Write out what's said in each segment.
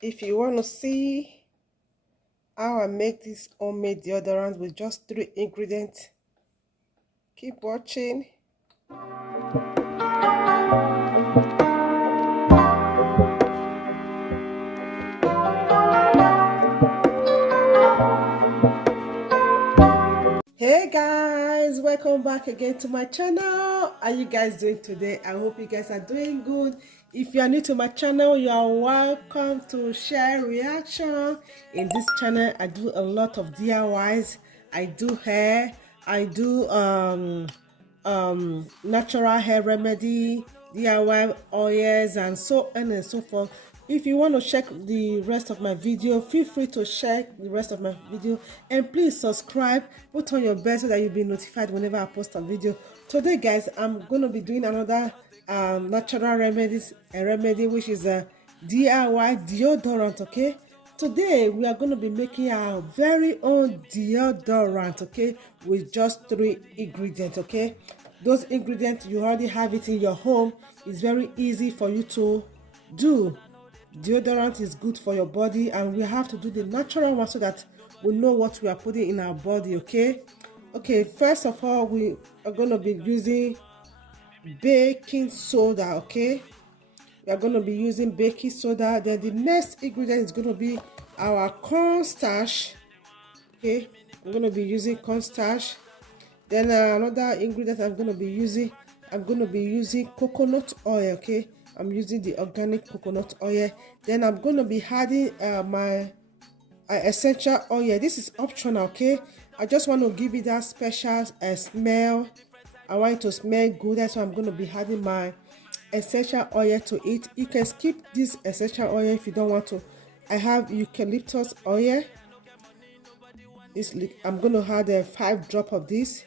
If you want to see how I make this homemade deodorant with just 3 ingredients, keep watching. Hey guys, welcome back again to my channel. How are you guys doing today? I hope you guys are doing good. If you are new to my channel, you are welcome to share reaction. In this channel I do a lot of DIYs. I do hair, I do natural hair remedy, DIY oils, and so on and so forth. If you want to check the rest of my video, feel free to check the rest of my video, and please subscribe, put on your bell so that you'll be notified whenever I post a video. Today guys, I'm going to be doing another natural remedy, which is a DIY deodorant. Okay, today we are going to be making our very own deodorant, okay, with just 3 ingredients. Okay, those ingredients you already have it in your home. It's very easy for you to do. Deodorant is good for your body, and we have to do the natural one so that we know what we are putting in our body. Okay, first of all, we are going to be using baking soda. Okay, we are going to be using baking soda. Then the next ingredient is going to be our cornstarch. Okay, I'm going to be using cornstarch. Then another ingredient I'm going to be using coconut oil. Okay, I'm using the organic coconut oil. Then I'm going to be adding my essential oil. This is optional. Okay, I just want to give it that special smell. I want it to smell good. That's why I'm going to be adding my essential oil to it. You can skip this essential oil if you don't want to. I have eucalyptus oil. I'm going to add 5 drops of this.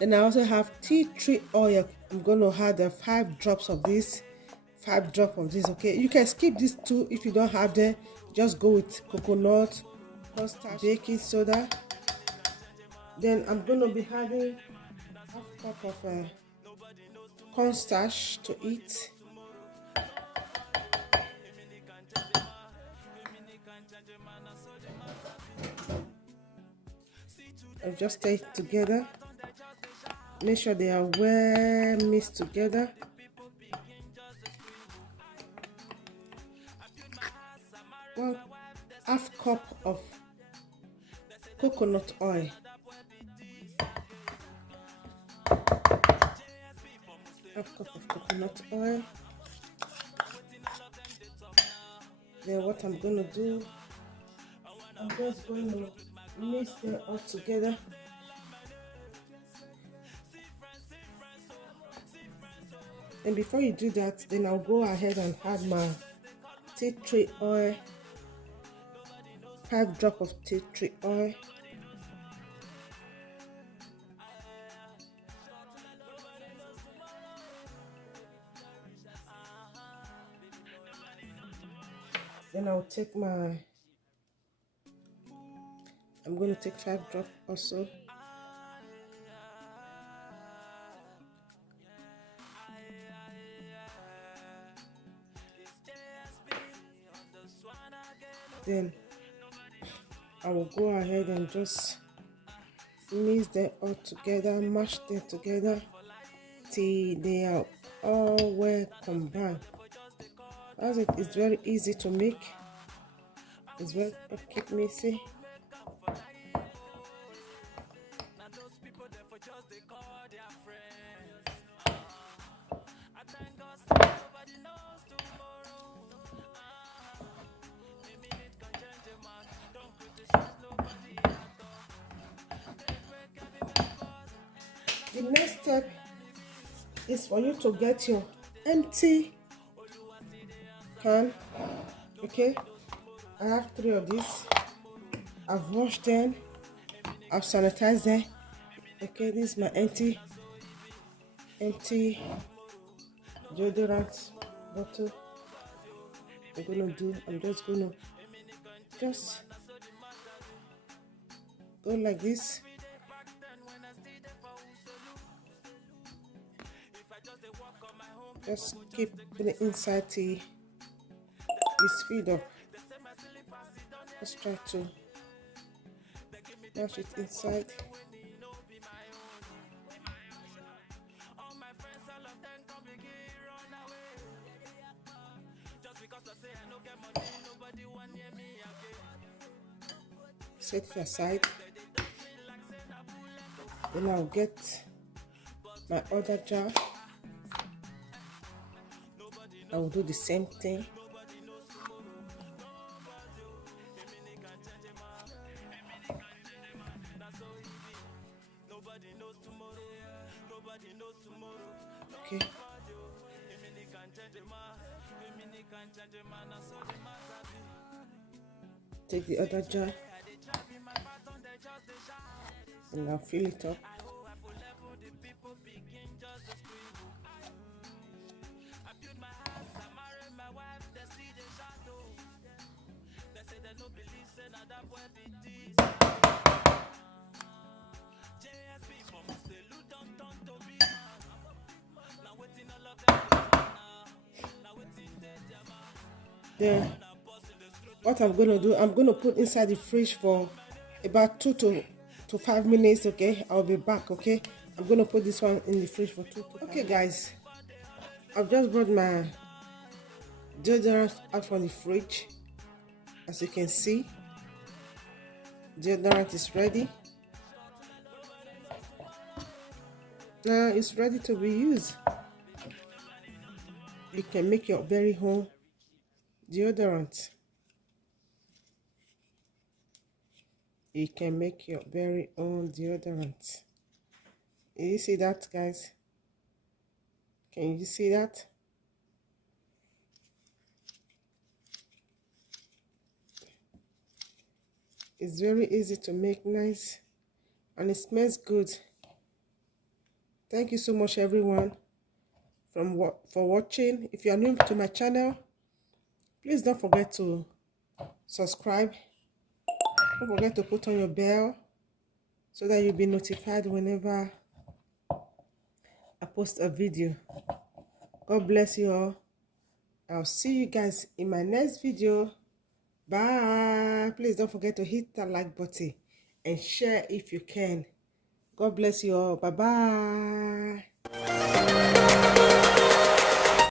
Then I also have tea tree oil. I'm going to add 5 drops of this. 5 drops of this. Okay, you can skip this too if you don't have them. Just go with coconut, cornstarch, baking soda. Then I'm going to be adding half cup of cornstarch to it. I'll just stir it together. Make sure they are well mixed together. One half cup of coconut oil. Half cup of coconut oil. Then what I'm going to do, I'm just going to mix them all together. And before you do that, then I'll go ahead and add my tea tree oil. 5 drops of tea tree oil. Then I'll take I'm going to take 5 drops also. Then I will go ahead and just mix them all together, mash them together till they are all well combined. As it is very easy to make. It's very keep messy. The next step is for you to get your empty can. Okay, I have 3 of these. I've washed them, I've sanitized them. Okay, this is my empty deodorant bottle. I'm just gonna go like this. Just keep putting it inside till is filled up. Let's try to mash it inside. Set it aside. Then I'll get my other jar. I will do the same thing. Okay. Take the other jar and I'll fill it up. Then what I'm going to do, I'm going to put inside the fridge for about 2 to 5 minutes. Okay, I'll be back. Okay, I'm going to put this one in the fridge for 2 to 5 minutes. Okay guys, I've just brought my deodorant out from the fridge. As you can see, deodorant is ready. Now it's ready to be used. You can make your very own deodorant. You can make your very own deodorant. You see that, guys? Can you see that? It's very easy to make, nice, and it smells good. Thank you so much, everyone, for watching. If you are new to my channel, please don't forget to subscribe. Don't forget to put on your bell so that you'll be notified whenever I post a video. God bless you all. I'll see you guys in my next video. Bye. Please don't forget to hit that like button and share if you can. God bless you all. Bye bye.